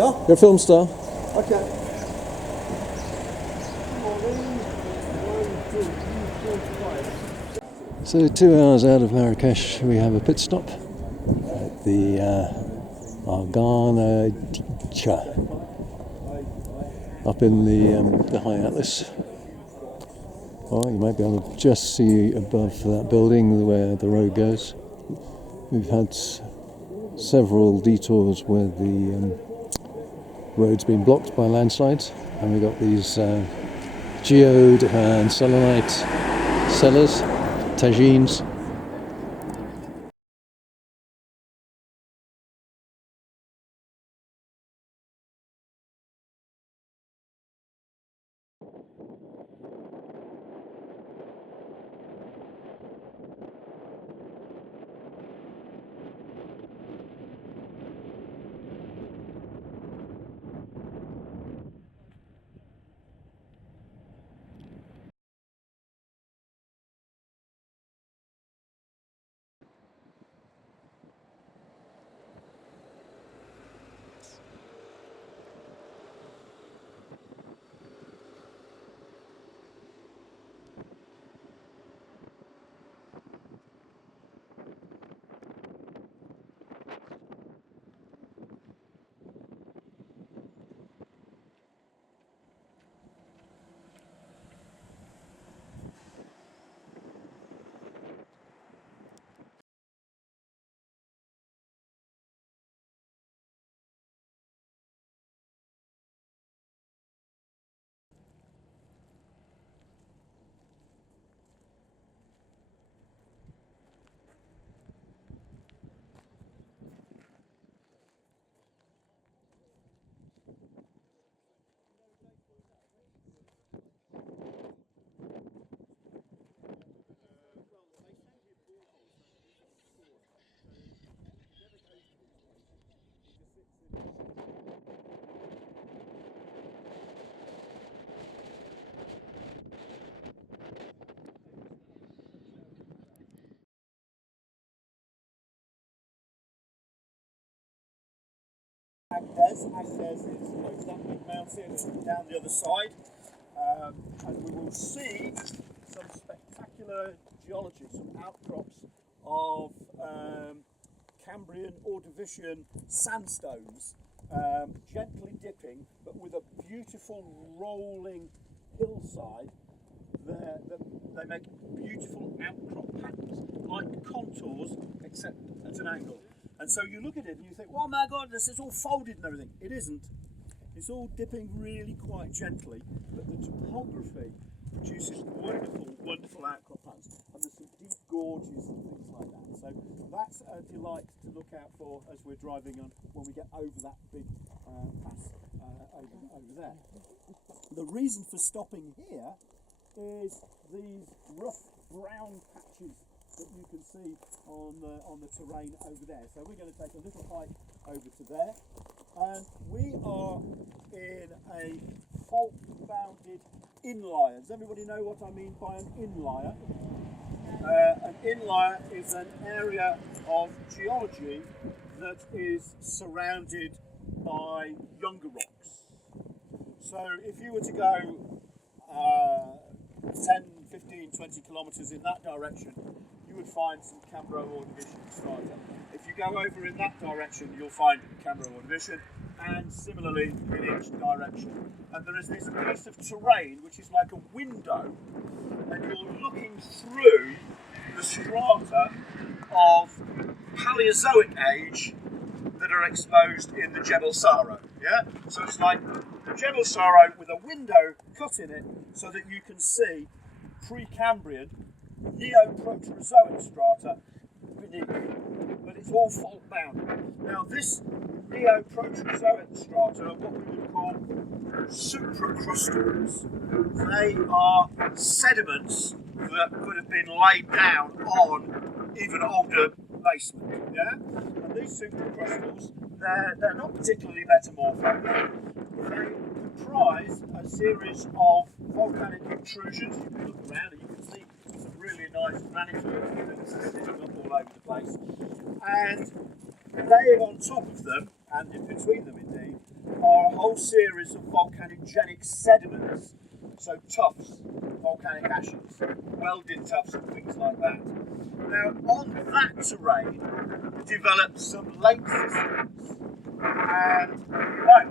Yeah? You're a film star. Okay. So 2 hours out of Marrakesh, we have a pit stop at the Argana Dicha up in the High Atlas. Oh, you might be able to just see above that building where the road goes. We've had several detours where the road's been blocked by landslides, and we've got these geode and selenite cellars, tagines. Agdes is exactly mountain down the other side, and we will see some spectacular geology, some outcrops of Cambrian Ordovician sandstones, gently dipping, but with a beautiful rolling hillside. They make beautiful outcrop patterns, like contours, except at an angle. And so you look at it and you think, oh my God, this is all folded and everything. It isn't. It's all dipping really quite gently, but the topography produces wonderful, wonderful outcrop patterns. And there's some deep gorges and things like that. So that's a delight to look out for as we're driving on when we get over that big pass over there. The reason for stopping here is these rough brown patches that you can see on the terrain over there. So we're going to take a little hike over to there, and we are in a fault-bounded inlier. Does everybody know what I mean by an inlier? An inlier is an area of geology that is surrounded by younger rocks. So if you were to go 10, 15, 20 kilometres in that direction, you would find some Cambro-Ordovician strata. If you go over in that direction, you'll find Cambro-Ordovician, and similarly in each direction. And there is this piece of terrain which is like a window, and you're looking through the strata of Paleozoic age that are exposed in the Jebel Sahara. Yeah? So it's like the Jebel Sahara with a window cut in it so that you can see Precambrian Neoproterozoic strata beneath, but it's all fault bound. Now this Neoproterozoic strata are what we would call supracrustals. They are sediments that would have been laid down on even older basement. Yeah? And these supracrustals, they're not particularly metamorphic. They comprise a series of volcanic intrusions. You can look around and you can see some really nice granite earth sitting up all over the place. And laying on top of them, and in between them indeed, are a whole series of volcanogenic sediments, so tuffs, volcanic ashes, welded tuffs and things like that. Now, on that terrain developed some lake systems, and you might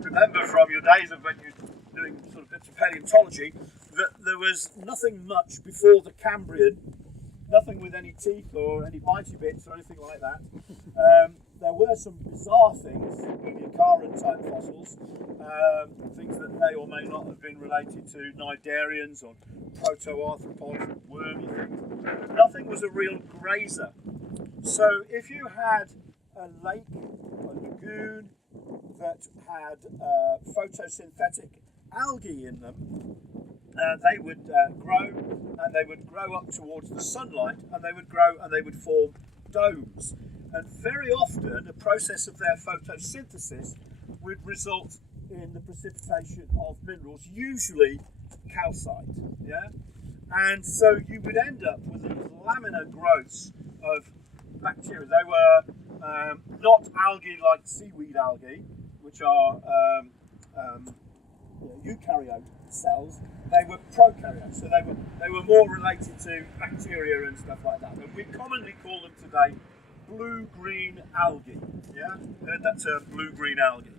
remember from your days of when you're doing sort of bits of paleontology that there was nothing much before the Cambrian, nothing with any teeth or any bitey bits or anything like that. There were some bizarre things, Ediacaran type fossils, things that may or may not have been related to cnidarians or proto-arthropods, wormy things. Nothing was a real grazer. So if you had a lake, a lagoon that had photosynthetic algae in them, they would grow, and they would grow up towards the sunlight, and they would grow and they would form domes. And very often the process of their photosynthesis would result in the precipitation of minerals, usually calcite. Yeah? And so you would end up with these laminar growths of bacteria. They were not algae like seaweed algae, which are eukaryote cells. They were prokaryotes, so they were more related to bacteria and stuff like that. But we commonly call them today blue-green algae. Yeah, heard that term, blue-green algae.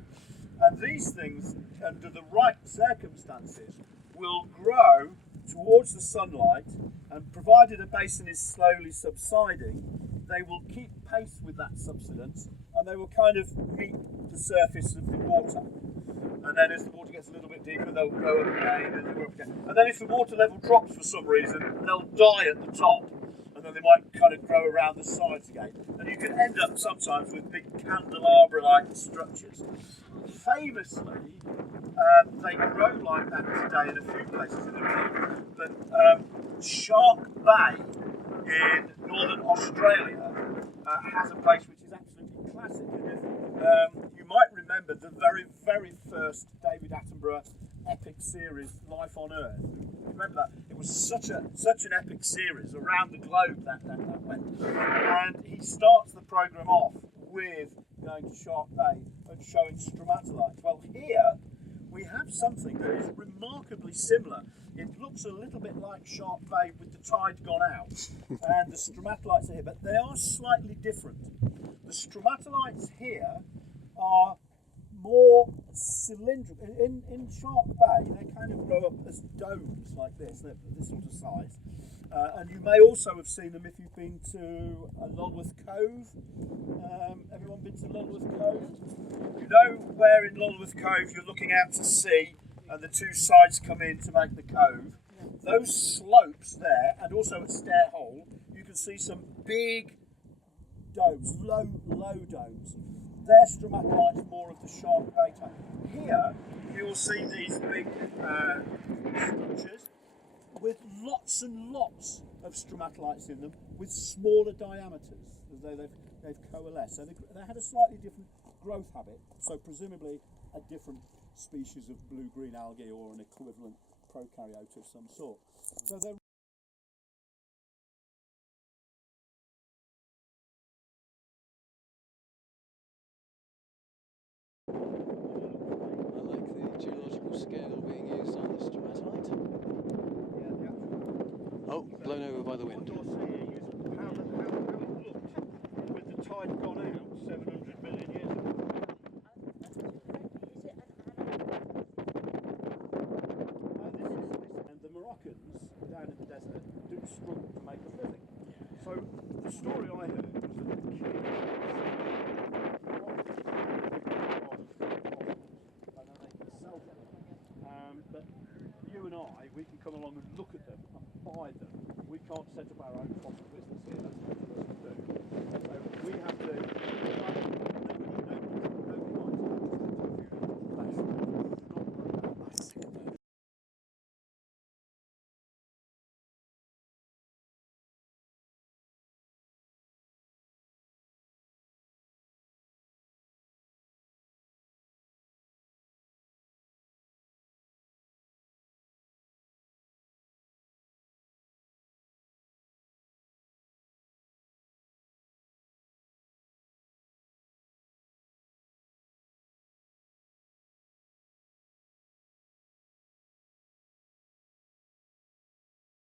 And these things, under the right circumstances, will grow towards the sunlight, and provided a basin is slowly subsiding, they will keep pace with that subsidence, and they will kind of meet the surface of the water. And then as the water gets a little bit deeper, they'll grow up again, and they'll grow up again. And then if the water level drops for some reason, they'll die at the top, and then they might kind of grow around the sides again. And you can end up sometimes with big candelabra-like structures. Famously, they grow like that today in a few places in the world, but Shark Bay in northern Australia has a place which is absolutely classic. And you might remember the very, very first David Attenborough epic series, Life on Earth. Remember that? It was such an epic series around the globe that went. And he starts the programme off with going to Shark Bay and showing stromatolites. Well, here we have something that is remarkably similar. It looks a little bit like Shark Bay with the tide gone out, and the stromatolites are here, but they are slightly different. The stromatolites here are more cylindrical. In Shark Bay, they kind of grow up as domes like this. They're this sort of size. And you may also have seen them if you've been to Lulworth Cove. Everyone been to Lulworth Cove? You know where in Lulworth Cove you're looking out to sea and the two sides come in to make the cove? Those slopes there, and also at Stair Hole, you can see some big domes, low domes. They're stromatolites, more of the Shark Bay type. Here, you will see these big structures with lots and lots of stromatolites in them with smaller diameters, as though they've coalesced. So they had a slightly different growth habit, so presumably a different species of blue-green algae or an equivalent prokaryote of some sort. So they're geological scale being used on the stromatolite. Oh, blown over by the wind. What you're seeing is how it looked with the tide gone out 700 million years ago. And the Moroccans down in the desert do struggle to make a living. So the story I heard was that the king but you and I, we can come along and look at them and buy them. We can't set up our own fossil business here.